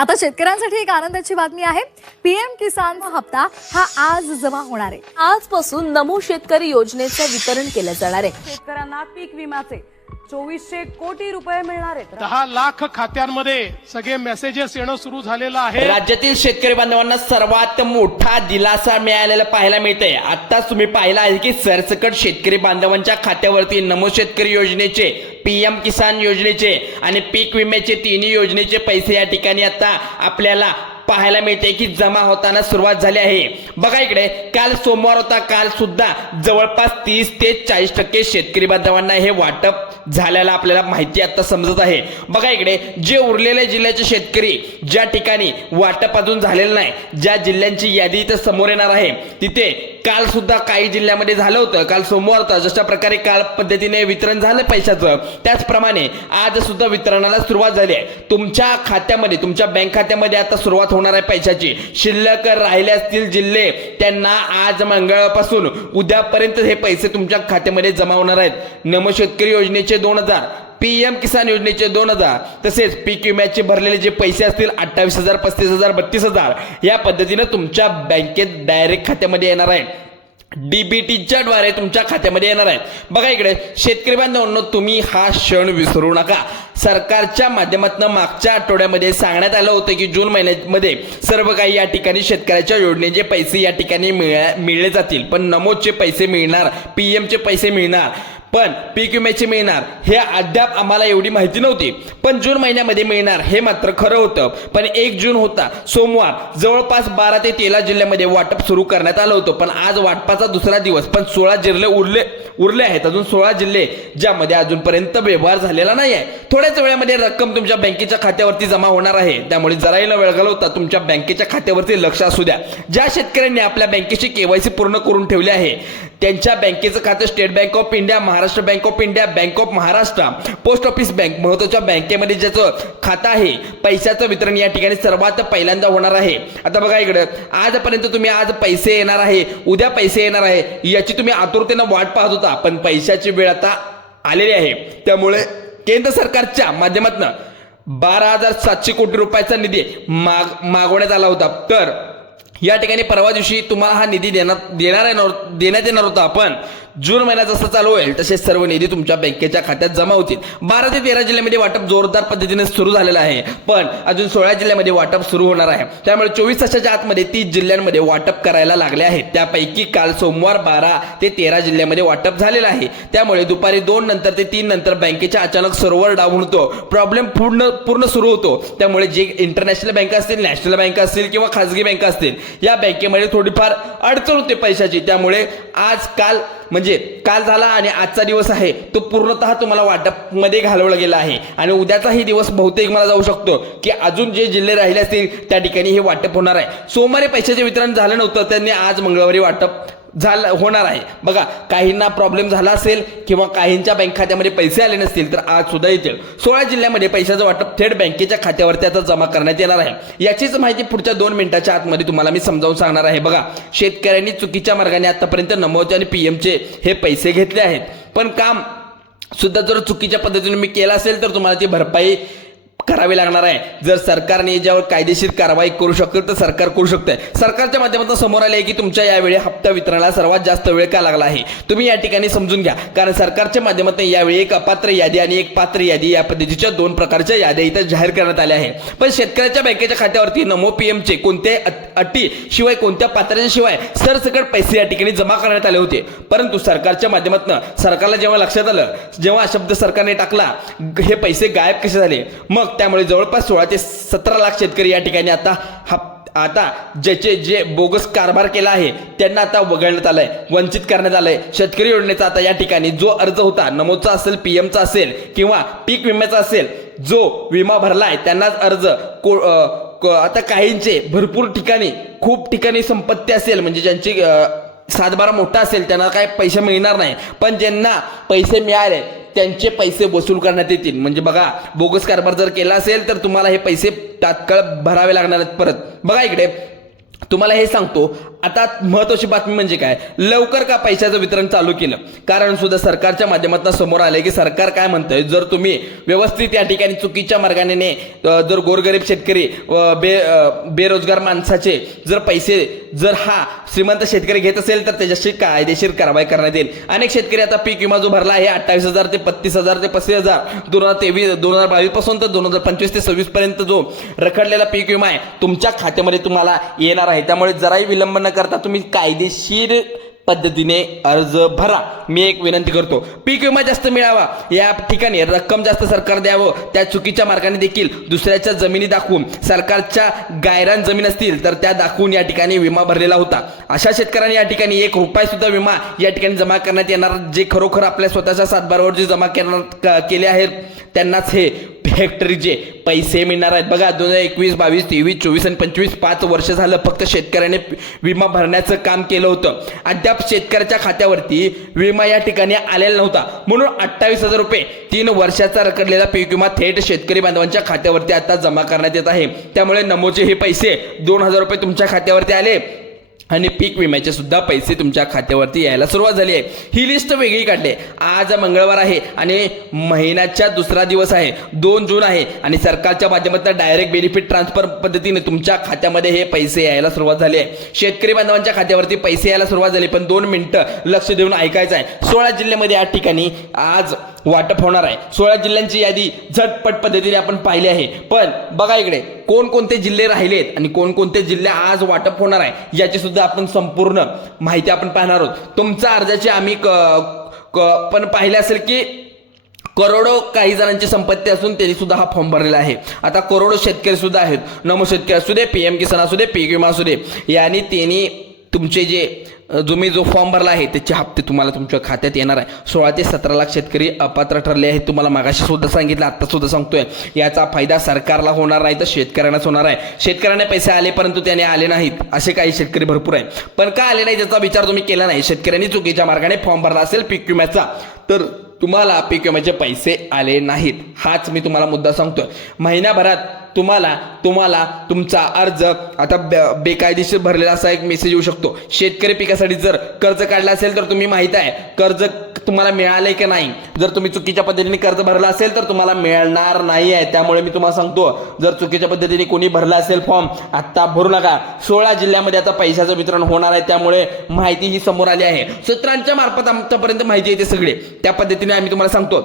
आता शेतकऱ्यांसाठी एक आनंदाची बातमी आहे। पीएम किसान हप्ता हा आज जमा होणार आहे। आजपासून नमो शेतकरी योजनेचं वितरण केलं जाणार आहे। शेतकऱ्यांना पीक विम्याचे 2400 कोटी रुपये मिळणार आहेत। 10 लाख खात्यांमध्ये सगळे मेसेजेस येणं सुरू झालेलं आहे। राज्यातील शेतकरी बांधवांना सर्वात मोठा दिलासा मिळालेला पाहायला मिळतंय। आताच तुम्ही पाहिलं आहे की सरसकट शेतकरी बांधवांच्या खात्यावरती नमो शेतकरी योजनेचे, पीएम किसान योजनेचे आणि पीक विम्याचे तिन्ही योजनेचे पैसे या ठिकाणी आता आपल्याला पाहायला मिळते की जमा होताना सुरुवात झाली आहे। बघा इकडे काल सोमवार होता, काल सुद्धा जवळपास 30 ते 40% शेतकरी बांधवांना हे वाटप झाल्याला आपल्याला माहिती आता समजत आहे। बघा इकडे जे उरलेले जिल्ह्याचे शेतकरी ज्या ठिकाणी वाटप अजून झालेलं नाही, ज्या जिल्ह्यांची यादी इथं समोर येणार आहे, तिथे काल सुद्धा काही जिल्ह्यामध्ये झालं होतं। काल सोमवार होता, जशा प्रकारे काल पद्धतीने वितरण झालं पैशाचं, त्याचप्रमाणे आज सुद्धा वितरणाला सुरुवात झाली आहे। तुमच्या खात्यामध्ये, तुमच्या बँक खात्यामध्ये आता सुरुवात होणार आहे पैशाची। शिल्लक राहिले असतील जिल्हे, त्यांना आज मंगळवारपासून उद्यापर्यंत हे पैसे तुमच्या खात्यामध्ये जमा होणार आहेत। नमो शेतकरी योजनेचे 2000, पीएम किसान योजनेचे 2000, तसेच पीक विम्याचे भरलेले जे पैसे असतील 28,000, 35,000, 32,000 या पद्धतीने तुमच्या बँकेत डायरेक्ट खात्यामध्ये येणार आहे। डीबीटीच्या द्वारे तुमच्या खात्यामध्ये येणार आहेत। बघा इकडे शेतकरी बांधवांनो, तुम्ही हा क्षण विसरू नका। सरकारच्या माध्यमातून मागच्या आठवड्यामध्ये सांगण्यात आलं होतं की जून महिन्यामध्ये सर्व काही या ठिकाणी शेतकऱ्याच्या योजनेचे पैसे या ठिकाणी मिळले जातील, पण नमोचे पैसे मिळणार, पीएमचे पैसे मिळणार, पण पीक विम्याचे मिळणार हे अद्याप आम्हाला एवढी माहिती नव्हती। पण जून महिन्यामध्ये मिळणार हे मात्र खरं होतं। पण 1 जून होता, सोमवार, जवळपास 12 ते 13 जिल्ह्यामध्ये वाटप सुरू करण्यात आलं होतं। पण आज वाटपाचा दुसरा दिवस, पण 16 जिल्हे उरले आहेत। अजून 16 जिल्हे ज्यामध्ये अजूनपर्यंत व्यवहार झालेला नाही आहे। थोड्याच वेळामध्ये रक्कम तुमच्या बँकेच्या खात्यावरती जमा होणार आहे। त्यामुळे जराही न वेळ घालवता तुमच्या बँकेच्या खात्यावरती लक्ष असू द्या। ज्या शेतकऱ्यांनी आपल्या बँकेची केवायसी पूर्ण करून ठेवली आहे, त्यांच्या बँकेचं खातं state bank of India, Maharashtra bank of India, bank of Maharashtra, post office bank, महत्त्वाच्या बँकेमध्ये ज्याचं खातं आहे, पैशाचं वितरण या ठिकाणी सर्वात पहिल्यांदा होणार आहे। आता बघा इकडे आजपर्यंत तुम्ही आज पैसे येणार आहे, उद्या पैसे येणार आहे, याची तुम्ही आतुरतेनं वाट पाहत होता, पण पैशाची वेळ आता आलेली आहे। त्यामुळे केंद्र सरकारच्या माध्यमातून 12,700 कोटी रुपयाचा निधी मागवण्यात आला होता। तर या ठिकाणी परवा दिवशी तुम्हाला हा निधी देण्यात येणार होता, पण जून महिना जसा चालू होईल तसे सर्व निधी तुमच्या बँकेच्या खात्यात जमा होतील। 12 ते 13 जिल्ह्यामध्ये वाटप जोरदार पद्धतीने सुरू झालेलं आहे, पण अजून 16 जिल्ह्यामध्ये वाटप सुरू होणार आहे। त्यामुळे 24 तासाच्या आतमध्ये 30 जिल्ह्यांमध्ये वाटप करायला लागले आहेत। त्यापैकी काल सोमवार 12 ते 13 जिल्ह्यामध्ये वाटप झालेलं आहे। त्यामुळे दुपारी 2 नंतर ते 3 नंतर बँकेच्या अचानक सर्व्हर डाऊन होतो, प्रॉब्लेम पूर्ण सुरू होतो। त्यामुळे जे इंटरनॅशनल बँका असतील, नॅशनल बँका असतील किंवा खासगी बँका असतील, या बँकेमध्ये थोडीफार अडचण होते पैशाची। त्यामुळे आज काल झाला आणि आजचा दिवस आहे तो पूर्णतः तुम्हाला वाटप मध्ये घालवला गेला आहे। आणि उद्याचाही दिवस बहुतेक मला जाऊ शकतो की अजून जे जिल्हे राहिले असतील त्या ठिकाणी हे वाटप होणार आहे। सोमवारी पैशाचे वितरण झालं नव्हतं, त्यांनी आज मंगळवारी वाटप होणार आहे। बघा, काहींना प्रॉब्लेम झाला असेल किंवा काहींच्या बँक खात्यामध्ये पैसे आले नसतील तर आज सुद्धा येतील। 16 जिल्ह्यामध्ये पैशाचं वाटप थेट बँकेच्या खात्यावरती आता जमा करण्यात येणार आहे। याचीच माहिती पुढच्या 2 मिनिटाच्या आतमध्ये तुम्हाला मी समजावून सांगणार आहे। बघा, शेतकऱ्यांनी चुकीच्या मार्गाने आतापर्यंत नमोचे आणि पीएमचे हे पैसे घेतले आहेत, पण काम सुद्धा जर चुकीच्या पद्धतीने मी केलं असेल तर तुम्हाला ती भरपाई करावी लागणार आहे। जर सरकारने याच्यावर कायदेशीर कारवाई करू शकतं तर सरकार करू शकते। सरकारच्या माध्यमातून समोर आले की तुमच्या यावेळी हप्ता वितरणाला सर्वात जास्त वेळ का लागला आहे, तुम्ही या ठिकाणी समजून घ्या। कारण सरकारच्या माध्यमातून यावेळी एक अपात्र यादी आणि एक पात्र यादी या पद्धतीच्या 2 प्रकारच्या याद्या इथं जाहीर करण्यात आल्या आहेत। पण शेतकऱ्याच्या बँकेच्या खात्यावरती नमो पीएमचे कोणत्या अटी शिवाय, कोणत्या पात्रतेशिवाय सरसकट पैसे या ठिकाणी जमा करण्यात आले होते। परंतु सरकारच्या माध्यमातून सरकारला जेव्हा लक्षात आलं, जेव्हा शब्द सरकारने टाकला, हे पैसे गायब कसे झाले, मग त्यामुळे जवळपास 16 ते 17 लाख शेतकरी या ठिकाणी आता जे बोगस कारभार केला आहे त्यांना आता वगळण्यात आलंय, वंचित करण्यात आलंय। शेतकरी योजनेचा आता या ठिकाणी जो अर्ज होता, नमोचा असेल, पीएमचा असेल किंवा पीक विम्याचा असेल, जो विमा भरलाय त्यांनाच अर्ज आता काहींचे भरपूर ठिकाणी, खूप ठिकाणी संपत्ती असेल, म्हणजे ज्यांची 7-12 मोठा असेल त्यांना काय पैसे मिळणार नाही, पण ज्यांना पैसे मिळाले त्यांचे पैसे वसूल करण्यात येतील। म्हणजे बघा, बोगस कारभार जर केला असेल तर तुम्हाला हे पैसे तात्काळ भरावे लागणार आहेत परत। बघा इकडे तुम्हाला हे सांगतो आता महत्वाची बातमी म्हणजे काय, लवकर का पैशाचं वितरण चालू केलं, कारण सुद्धा सरकारच्या माध्यमातून समोर आलंय की सरकार काय म्हणतंय, जर तुम्ही व्यवस्थित या ठिकाणी चुकीच्या मार्गाने जर गोरगरीब शेतकरी बेरोजगार माणसाचे जर पैसे जर हा श्रीमंत शेतकरी घेत असेल तर त्याच्याशी कायदेशीर कारवाई करण्यात येईल. अनेक शेतकरी आता पीक विमा जो भरला आहे 28,000 ते 32,000 ते 35,000 2022 पासून तर 2025 ते 26 पर्यंत जो रखडलेला पीक विमा आहे तुमच्या खात्यामध्ये तुम्हाला येणार आहे. त्यामुळे जराही विलंब न करता तुम्ही कायदेशीर पद्धतीने अर्ज भरा. मी एक विनंती करतो, पीक विमा जास्त मिळावा या ठिकाणी रक्कम जास्त सरकार द्यावं, त्या चुकीच्या मार्गाने देखील दुसऱ्याच्या जमिनी दाखवून सरकारच्या गायरान जमीन असतील तर त्या दाखवून या ठिकाणी विमा भरलेला होता. अशा शेतकऱ्यांनी या ठिकाणी ₹1 सुद्धा विमा या ठिकाणी जमा करण्यात येणार, जे खरोखर आपल्या स्वतःच्या सातबारावर जे जमा केले आहेत त्यांनाच हे हेक्टरीचे पैसे मिळणार आहेत. बघा 2021, 22, 23, 24 आणि 25 5 वर्ष झालं फक्त शेतकऱ्याने विमा भरण्याचं काम केलं होतं. अद्याप शेतकऱ्याच्या खात्यावरती विमा या ठिकाणी आलेला नव्हता, म्हणून ₹28,000 3 वर्षाचा रखडलेला पीक विमा थेट शेतकरी बांधवांच्या खात्यावरती आता जमा करण्यात येत आहे. त्यामुळे नमोचे हे पैसे ₹2,000 तुमच्या खात्यावरती आले आणि पीक विम्याचे सुद्धा पैसे तुमच्या खात्यावरती यायला सुरुवात झाली आहे. ही लिस्ट वेगळी काढली. आज मंगळवार आहे आणि महिन्याच्या दुसरा दिवस आहे, 2 जून आहे आणि सरकारच्या माध्यमातून डायरेक्ट बेनिफिट ट्रान्सफर पद्धतीने तुमच्या खात्यामध्ये हे पैसे यायला सुरुवात झाली आहे. शेतकरी बांधवांच्या खात्यावरती पैसे यायला सुरुवात झाली, पण 2 मिनिटं लक्ष देऊन ऐकायचं आहे. 16 जिल्ह्यामध्ये या ठिकाणी आज वाटप होणार आहे. 16 जिल्ह्यांची यादी झटपट पद्धतीने आपण पाहिली आहे. पण बघा इकडे कोणकोणते जिल्हे राहिलेत आणि कोणकोणते जिल्हे आज वाटप होणार आहे याची सुद्धा आपण संपूर्ण माहिती आपण पाहणार आहोत. तुमच्या अर्जाची आम्ही पण पाहिले असेल की करोडो काही जणांची संपत्ती असून त्यांनी सुद्धा हा फॉर्म भरलेला आहे. आता करोडो शेतकरी सुद्धा आहेत, नमो शेतकरी असू दे, PM किसान असू दे, पीक विमा असू दे, यांनी त्यांनी तुमचे जे तुम्ही जो फॉर्म भरला आहे त्याचे हप्ते तुम्हाला तुमच्या खात्यात येणार आहे. 16 ते 17 लाख शेतकरी अपात्र ठरले आहेत. तुम्हाला मागाशी सुद्धा सांगितलं, आता सुद्धा सांगतोय, याचा फायदा सरकारला होणार नाही तर शेतकऱ्यांनाच होणार आहे. शेतकऱ्यांना पैसे आले परंतु त्याने आले नाहीत असे काही शेतकरी भरपूर आहे. पण का आले नाही त्याचा विचार तुम्ही केला नाही. शेतकऱ्यांनी चुकीच्या मार्गाने फॉर्म भरला असेल पीक विम्याचा तर तुम्हाला पीक विम्याचे पैसे आले नाहीत. हाच मी तुम्हाला मुद्दा सांगतोय. महिन्याभरात तुम्हाला तुमचा अर्ज आता बेकायदेशीर भरलेला असा एक मेसेज येऊ शकतो. शेतकरी पिकासाठी जर कर्ज काढला असेल तर तुम्ही माहित आहे कर्ज तुम्हाला मिळाले की नाही. जर तुम्ही चुकीच्या पद्धतीने कर्ज भरला असेल तर तुम्हाला मिळणार नाही आहे. त्यामुळे मी तुम्हाला सांगतो, जर चुकीच्या पद्धतीने कोणी भरला असेल फॉर्म आत्ता भरू नका. 16 जिल्ह्यामध्ये आता पैशाचं वितरण होणार आहे. त्यामुळे माहिती ही समोर आली आहे. सूत्रांच्या मार्फत आमच्यापर्यंत माहिती येते सगळे. त्या पद्धतीने आम्ही तुम्हाला सांगतो.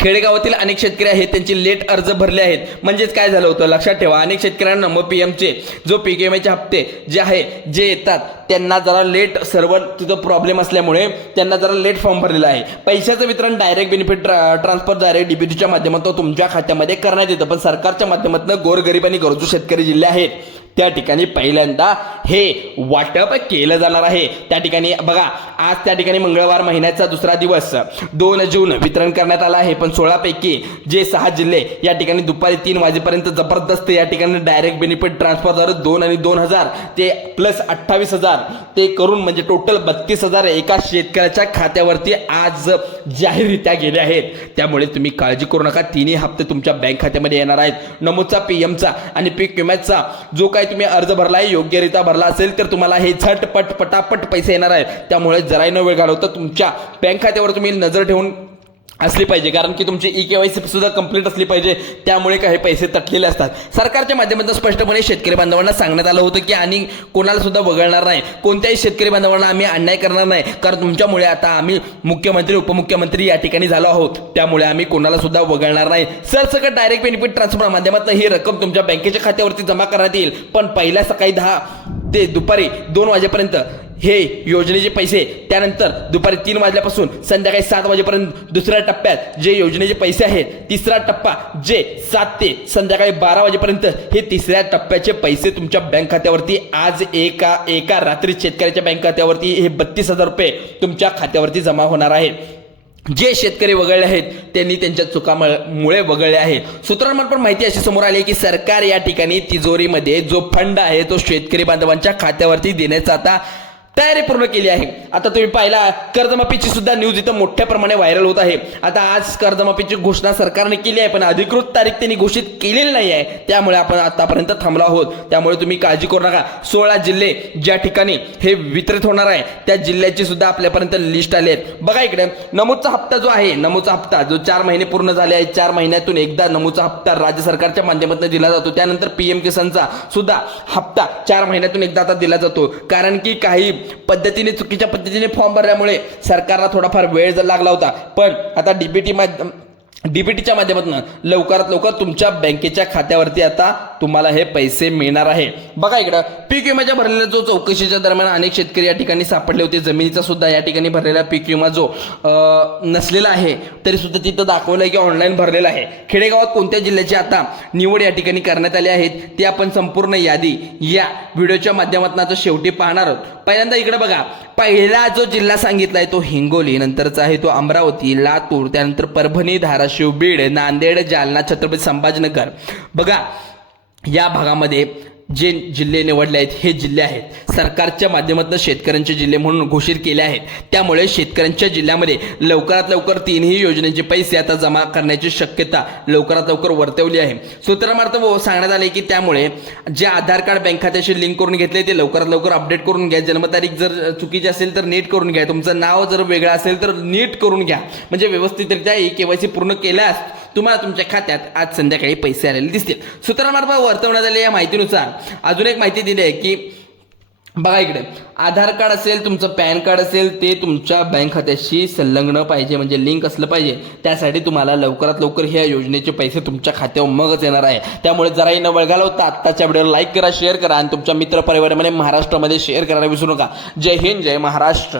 खेडेगावातील अनेक शेतकरी आहेत त्यांचे लेट अर्ज भरले आहेत. म्हणजेच काय झालं होतं लक्षात ठेवा, अनेक शेतकऱ्यांना PMचे जो पीक विम्याचे हप्ते जे येतात त्यांना जरा लेट सर्व्हर तिथं प्रॉब्लेम असल्यामुळे त्यांना जरा लेट फॉर्म भरलेला आहे. पैशाचं वितरण डायरेक्ट बेनिफिट ट्रान्सफरद्वारे DBTच्या माध्यमातून तुमच्या खात्यामध्ये करण्यात येतं. पण सरकारच्या माध्यमातून गोरगरीब आणि गरजू शेतकरी जिल्हे आहेत त्या ठिकाणी पहिल्यांदा हे वाटप केलं जाणार आहे. त्या ठिकाणी बघा आज त्या ठिकाणी मंगळवार महिन्याचा दुसरा दिवस 2 जून वितरण करण्यात आलं आहे. पण 16 पैकी जे 6 जिल्हे या ठिकाणी दुपारी 3 वाजेपर्यंत जबरदस्त या ठिकाणी डायरेक्ट बेनिफिट ट्रान्सफरद्वारे 2 आणि 2,000 ते प्लस 28,000 ते करून म्हणजे टोटल 32,000 एका शेतकऱ्याच्या खात्यावरती आज जाहीररित्या गेले आहेत. त्यामुळे तुम्ही काळजी करू नका. 3 हप्ते तुमच्या बँक खात्यामध्ये येणार आहेत. नमोचा, PMचा आणि पीक विम्याचा जो काही तुम्ही अर्ज भरलाय योग्यरित्या भरला असेल तर तुम्हाला हे झटपट पटापट पैसे येणार आहेत. त्यामुळे जराही न वेळ घालवता तुमच्या बँक खात्यावर तुम्ही नजर ठेवून असली पाहिजे, कारण की तुमची EKYC सुद्धा कंप्लीट असली पाहिजे. त्यामुळे काही पैसे तटलेले असतात. सरकारच्या माध्यमातून स्पष्टपणे शेतकरी बांधवांना सांगण्यात आलं होतं की आणि कोणाला सुद्धा वगळणार नाही, कोणत्याही शेतकरी बांधवांना आम्ही अन्याय करणार नाही, कारण तुमच्यामुळे आता आम्ही मुख्यमंत्री उपमुख्यमंत्री या ठिकाणी झालो आहोत. त्यामुळे आम्ही कोणाला सुद्धा वगळणार नाही. सरसकट डायरेक्ट बेनिफिट ट्रान्सफर माध्यमातून ही रक्कम तुमच्या बँकेच्या खात्यावरती जमा करण्यात येईल. पण पहिल्या सकाळी 10 ते दुपारी 2 वाजेपर्यंत हे योजनेचे पैसे, त्यानंतर दुपारी 3 वाजल्यापासून संध्याकाळी 7 वाजेपर्यंत दुसऱ्या टप्प्यात जे योजनेचे पैसे आहेत, तिसरा टप्पा जे 7 ते संध्याकाळी 12 वाजेपर्यंत हे तिसऱ्या टप्प्याचे पैसे तुमच्या बँक खात्यावरती आज एका रात्री शेतकऱ्याच्या बँक खात्यावरती हे 32,000 रुपये तुमच्या खात्यावरती जमा होणार आहेत. जे शेतकरी वगळले आहेत त्यांनी त्यांच्या चुकामुळे वगळले आहे. सूत्रांमार्फत माहिती अशी समोर आली की सरकार या ठिकाणी तिजोरीमध्ये जो फंड आहे तो शेतकरी बांधवांच्या खात्यावरती देण्याचा आता तयारी पूर्ण केली आहे. आता तुम्ही पाहिला कर्जमाफीची सुद्धा न्यूज इथं मोठ्या प्रमाणे व्हायरल होत आहे. आता आज कर्जमाफीची घोषणा सरकारने केली आहे, पण अधिकृत तारीख त्यांनी घोषित केलेली नाही आहे. त्यामुळे आपण आतापर्यंत थांबलो आहोत. त्यामुळे तुम्ही काळजी करू नका. 16 जिल्हे ज्या ठिकाणी हे वितरित होणार आहे त्या जिल्ह्याची सुद्धा आपल्यापर्यंत लिस्ट आली आहे. बघा इकडे नमूदचा हप्ता जो आहे, नमूदचा हप्ता जो 4 महिने पूर्ण झाले आहेत, 4 महिन्यातून एकदा नमूदचा हप्ता राज्य सरकारच्या माध्यमातून दिला जातो. त्यानंतर PM किसानचा सुद्धा हप्ता 4 महिन्यातून एकदा आता दिला जातो. कारण की काही चुकीच्या पद्धतीने फॉर्म भरल्यामुळे सरकारला थोडाफार वेळ लागला होता. पण आता डीबीटीच्या माध्यमातून लवकरात लवकर तुमच्या बँकेच्या खात्यावरती आता तुम्हाला हे पैसे मिळणार आहे. बघा इकडं पीक विम्याच्या भरलेला जो चौकशीच्या दरम्यान अनेक शेतकरी या ठिकाणी सापडले होते. जमिनीचा सुद्धा या ठिकाणी भरलेला पीक विमा जो नसलेला आहे तरी सुद्धा तिथं दाखवलं आहे की ऑनलाईन भरलेला आहे. खेडेगावात कोणत्या जिल्ह्याची आता निवड या ठिकाणी करण्यात आली आहेत ती आपण संपूर्ण यादी या व्हिडिओच्या माध्यमातून आता शेवटी पाहणार आहोत. पहिल्यांदा इकडे बघा, पहिला जो जिल्हा सांगितलाय तो हिंगोली, नंतरचा आहे तो अमरावती, लातूर, त्यानंतर परभणी, धाराशिव, बीड, नांदेड, जालना, छत्रपती संभाजीनगर. बघा या भागामध्ये जे जिल्हे निवडले आहेत हे जिल्हे आहेत सरकारच्या माध्यमातून शेतकऱ्यांचे जिल्हे म्हणून घोषित केले आहेत. त्यामुळे शेतकऱ्यांच्या जिल्ह्यामध्ये लवकरात लवकर 3ही योजनेचे पैसे आता जमा करण्याची शक्यता लवकरात लवकर वर्तवली आहे. सूत्रामार्फत सांगण्यात आले की त्यामुळे जे आधार कार्ड बँक खात्याशी लिंक करून घेतले ते लवकरात लवकर अपडेट करून घ्या. जन्मतारीख जर चुकीची असेल तर नीट करून घ्या. तुमचं नाव जर वेगळं असेल तर नीट करून घ्या. म्हणजे व्यवस्थितरित्या KYC पूर्ण केल्यास तुम्हाला तुमच्या खात्यात आज संध्याकाळी पैसे आलेले दिसतील. सूत्रामार्फत वर्तवण्यात आलेल्या या माहितीनुसार अजून एक माहिती दिली आहे की बघा इकडे आधार कार्ड असेल, तुमचं पॅन कार्ड असेल ते तुमच्या बँक खात्याशी संलग्न पाहिजे, म्हणजे लिंक असलं पाहिजे. त्यासाठी तुम्हाला लवकरात लवकर ह्या योजनेचे पैसे तुमच्या खात्यावर मगच येणार आहे. त्यामुळे जराही न वेळ घालवता आत्ताच्या व्हिडिओला लाईक करा, शेअर करा आणि तुमच्या मित्रपरिवारामध्ये महाराष्ट्रामध्ये शेअर करायला विसरू नका. जय हिंद, जय महाराष्ट्र.